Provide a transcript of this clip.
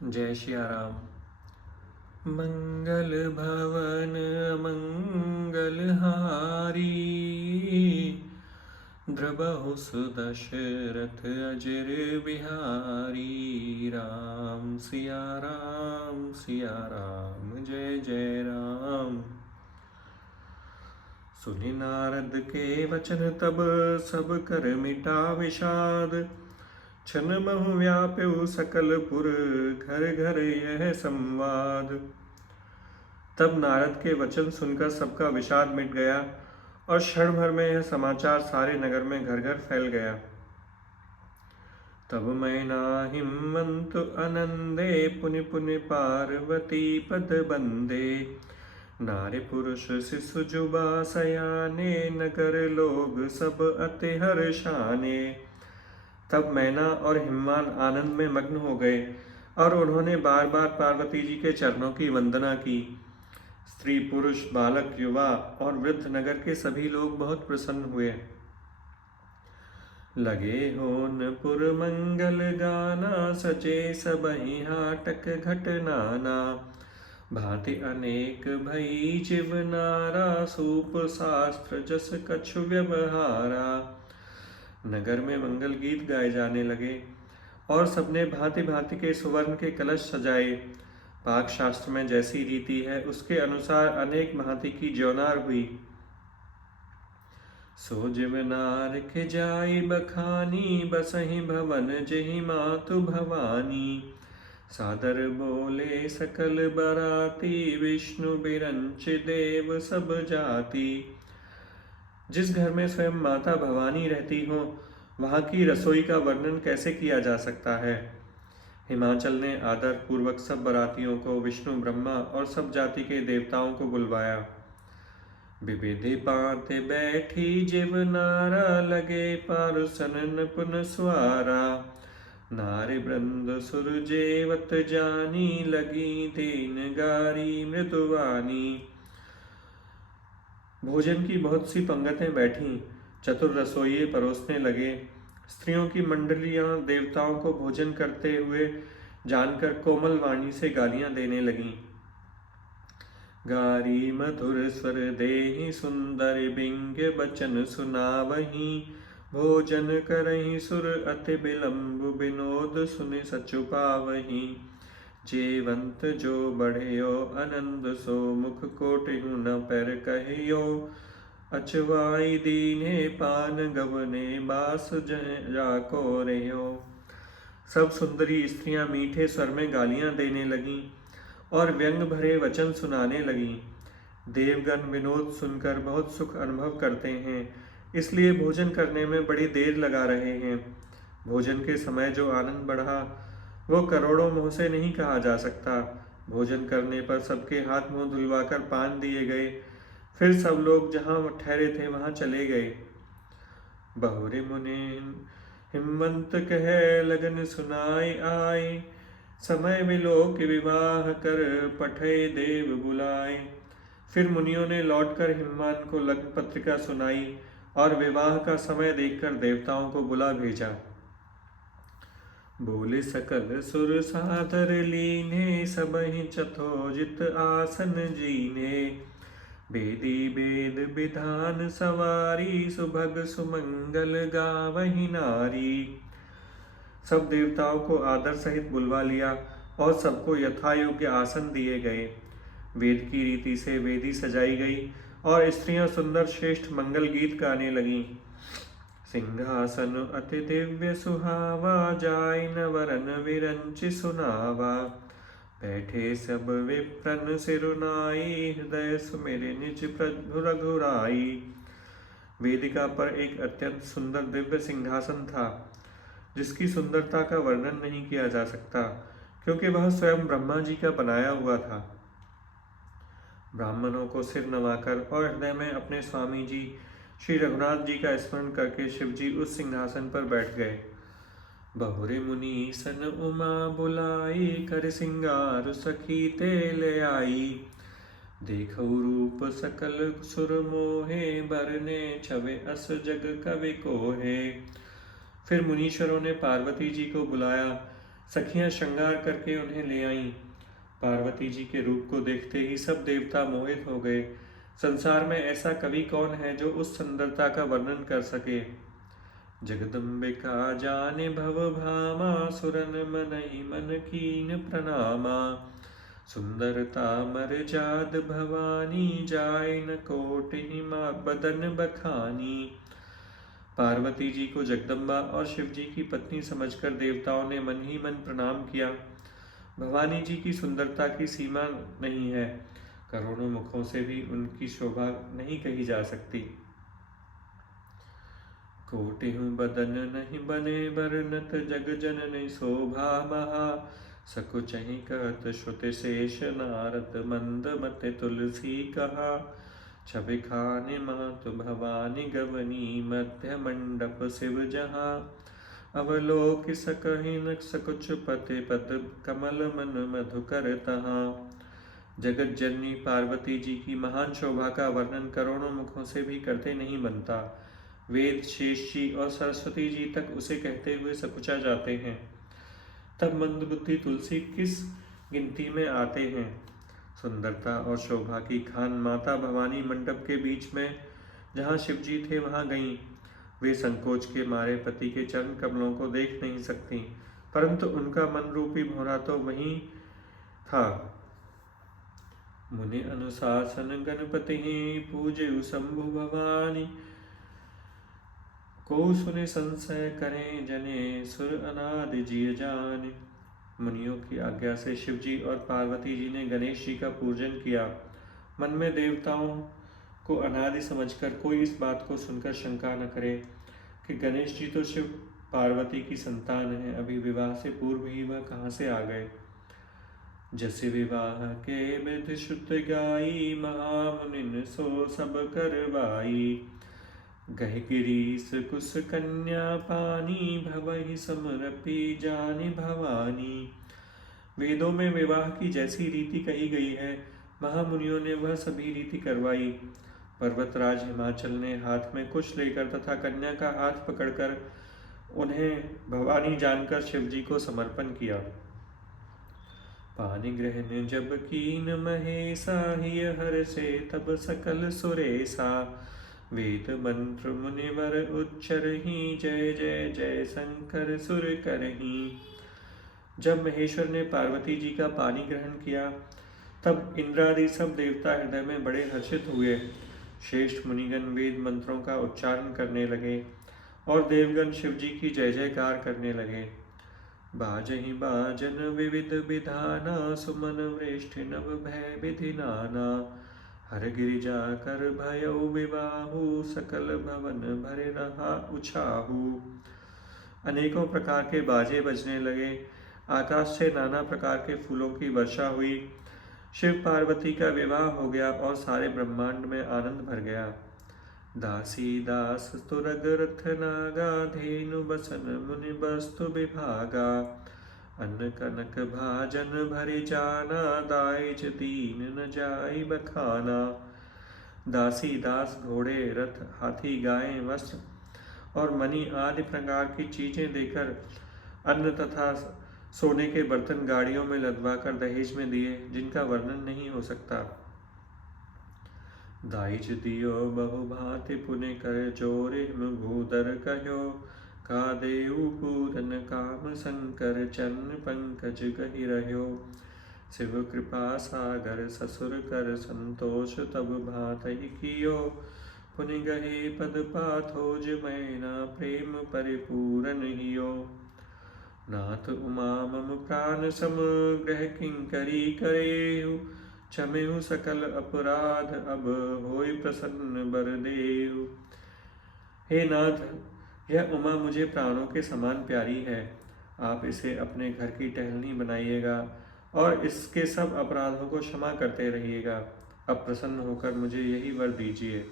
जय सिया राम। मंगल भवन मंगलहारी, द्रबहु सुदशरथ अजर बिहारी। राम सिया राम सिया राम, जय जय राम। सुनि नारद के वचन तब, सब कर मिटा विषाद। छन महु व्याप्यु सकल पुर, घर घर यह संवाद। तब नारद के वचन सुनकर सबका विषाद मिट गया और क्षण भर में यह समाचार सारे नगर में घर घर फैल गया। तब मैना हिमंत आनंदे, पुनि पुनि पार्वती पद बंदे। नारी पुरुष शिशु जुबा सयाने, नगर लोग सब अति हर्षाने। तब मैना और हिमवान आनंद में मग्न हो गए और उन्होंने बार बार पार्वती जी के चरणों की वंदना की। स्त्री पुरुष बालक युवा और वृद्ध नगर के सभी लोग बहुत प्रसन्न हुए। लगे होनपुर मंगल गाना, सजे सबहि हाटक घट नाना। भांति अनेक भई जीवनारा, सूप शास्त्र जस कछु व्यवहारा। नगर में मंगल गीत गाए जाने लगे और सबने भांति भांति के सुवर्ण के कलश सजाए। पाक शास्त्र में जैसी रीति है उसके अनुसार अनेक भांति की ज्योनार हुई। सो जीवनार के जाई बखानी, बसहि भवन जहि मातु भवानी। सादर बोले सकल बराती, विष्णु बिरंच देव सब जाति। जिस घर में स्वयं माता भवानी रहती हो, वहाँ की रसोई का वर्णन कैसे किया जा सकता है। हिमाचल ने आदर पूर्वक सब बरातियों को, विष्णु ब्रह्मा और सब जाति के देवताओं को बुलवाया। विविधि पांति बैठी जीवनारा, लगे पारुसन नपुन सुआरा। नारी वृंद सुरजेवत जानी, लगी दीन गारी मृदुवानी। भोजन की बहुत सी पंगतें बैठीं, चतुर रसोइये परोसने लगे। स्त्रियों की मंडलियां देवताओं को भोजन करते हुए जानकर कोमल वाणी से गालियां देने लगीं। गारी मधुर स्वर देहि, सुंदर बिंग बचन सुनावहीं। भोजन करहीं सुर अति विलंब, विनोद सुनि सचु पावहीं। जेवंत जो बढ़ियो आनंद, सो मुख कोटिहु न पैर कहियो। अचवाई दीने पान गवने, बास जाको रहो। सब सुंदरी स्त्रियां मीठे स्वर में गालियां देने लगीं और व्यंग भरे वचन सुनाने लगीं। देवगण विनोद सुनकर बहुत सुख अनुभव करते हैं, इसलिए भोजन करने में बड़ी देर लगा रहे हैं। भोजन के समय जो आनंद बढ़ा, वो करोड़ों मुँह से नहीं कहा जा सकता। भोजन करने पर सबके हाथ मुंह धुलवाकर पान दिए गए। फिर सब लोग जहाँ ठहरे थे वहाँ चले गए। बहुरी मुनि हिमवंत कह, लगन सुनाई आए। समय विलोक विवाह कर, पठे देव बुलाए। फिर मुनियों ने लौटकर हिमवान को लग्न पत्रिका सुनाई और विवाह का समय देखकर देवताओं को बुला भेजा। बोले सकल सुर सादर लीने, सबहि चथोजित आसन जीने। वेदी वेद विधान सवारी, सुभग सुमंगल गावहि नारी। सब देवताओं को आदर सहित बुलवा लिया और सबको यथायोग्य आसन दिए गए। वेद की रीति से वेदी सजाई गई और स्त्रियां सुंदर श्रेष्ठ मंगल गीत गाने लगीं। सिंहासन अति दिव्य सुहावा, जाय न वरन विरंच सुनावा। बैठे सब विप्रन सिरुनाई, हृदय सुमिरि निज प्रभु रघुराई। वेदिका पर एक अत्यंत सुंदर दिव्य सिंहासन था, जिसकी सुंदरता का वर्णन नहीं किया जा सकता, क्योंकि वह स्वयं ब्रह्मा जी का बनाया हुआ था। ब्राह्मणों को सिर नवाकर और हृदय में अपने स्वामी जी श्री रघुनाथ जी का स्मरण करके शिव जी उस सिंहासन पर बैठ गए। बहुरे मुनि सन उमा बुलाई, कर सिंगार सखी ते ले आई। देखो रूप सकल सुर मोहे, बरने छवे अस जग कवि कोहे। फिर मुनीश्वरों ने पार्वती जी को बुलाया, सखियां श्रृंगार करके उन्हें ले आईं। पार्वती जी के रूप को देखते ही सब देवता मोहित हो गए। संसार में ऐसा कवि कौन है जो उस सुंदरता का वर्णन कर सके। जगदम्बिका जाने भव भामा, सुरन मनहि मन कीन प्रणामा। सुंदरता मर जाद भवानी, जाय न कोटि माँ बदन बखानी। पार्वती जी को जगदम्बा और शिव जी की पत्नी समझकर देवताओं ने मन ही मन प्रणाम किया। भवानी जी की सुंदरता की सीमा नहीं है, करोड़ों मुखों से भी उनकी शोभा नहीं कही जा सकती। कोटिहु बदन नहीं बने बरनत, जग जननी शोभा महा। सकुचहि कहत श्रुति शेष नारद, मंद मते तुलसी कहा। छवि खाने मातु भवानी गवनी, मध्य मंडप शिव जहाँ। अवलोक सकहि न सकुच पति, पद कमल मन मधुकर तहाँ। जगत जननी पार्वती जी की महान शोभा का वर्णन करोड़ों मुखों से भी करते नहीं बनता। वेद, शेष जी और सरस्वती जी तक उसे कहते हुए सकुचा जाते हैं, तब मंदबुद्धि तुलसी किस गिनती में आते हैं। सुंदरता और शोभा की खान माता भवानी मंडप के बीच में जहाँ शिव जी थे वहाँ गईं। वे संकोच के मारे पति के चरण कमलों को देख नहीं सकती, परंतु उनका मन रूपी भौरा तो वहीं था। मुनि अनुशासन गणपति पूजे शंभु भवानी, को सुने संशय करें जने, सुर अनादि जिय जाने। मुनियों की आज्ञा से शिव जी और पार्वती जी ने गणेश जी का पूजन किया। मन में देवताओं को अनादि समझकर कोई इस बात को सुनकर शंका न करे कि गणेश जी तो शिव पार्वती की संतान है, अभी विवाह से पूर्व ही वह कहाँ से आ गए। जैसे विवाह के विधि शुद्ध गाई, महामुनिन सो सब करवाई। गह गिरीश कुश कन्या पानी, भवहि समरपी जानी भवानी। वेदों में विवाह की जैसी रीति कही गई है, महामुनियों ने वह सभी रीति करवाई। पर्वतराज हिमाचल ने हाथ में कुश लेकर तथा कन्या का हाथ पकड़कर उन्हें भवानी जानकर शिव जी को समर्पण किया। पानी ग्रहण जब कीन महेशा, हिय हर से तब सकल सुरेशा। वेद मंत्र मुनिवर उच्चरहि, जय जय जय शंकर सुर करहि। जब महेश्वर ने पार्वती जी का पानी ग्रहण किया, तब इंद्रादि सब देवता हृदय में बड़े हर्षित हुए। श्रेष्ठ मुनिगण वेद मंत्रों का उच्चारण करने लगे और देवगण शिव जी की जय जयकार करने लगे। बाजहि बाजन विविध विधाना, सुमन वृष्ठ नभ भय विधि नाना। हर गिरिजा कर भयउ विवाहु, सकल भवन भरे रहा उछाहु। अनेकों प्रकार के बाजे बजने लगे, आकाश से नाना प्रकार के फूलों की वर्षा हुई। शिव पार्वती का विवाह हो गया और सारे ब्रह्मांड में आनंद भर गया। दासी दास तुरग रथ नागा, धेनु बसन मुनि बस्तु विभागा। अन्न कनक भाजन भरे जाना, दाइज दीन न जाई बखाना। दासी दास घोड़े रथ हाथी गायें वस्त्र और मणि आदि प्रकार की चीजें देकर अन्न तथा सोने के बर्तन गाड़ियों में लदवाकर दहेज में दिए, जिनका वर्णन नहीं हो सकता। दाइज दियो बहु भांति पुनि कर जोरे, भूधर कहो का देऊ पूरन काम। शंकर चरण पंकज कहि रह्यो, शिव कृपा सागर ससुर कर संतोष। तब भांति कियो पुनि गहे पद पाथोज, मैना प्रेम परिपूरन हियो। नाथ उमा मम प्राण सम, ग्रह किंकरी करेहु। क्षमेहु सकल अपराध, अब होय प्रसन्न बर देहु। हे नाथ, यह उमा मुझे प्राणों के समान प्यारी है। आप इसे अपने घर की टहलनी बनाइएगा और इसके सब अपराधों को क्षमा करते रहिएगा। अब प्रसन्न होकर मुझे यही वर दीजिए।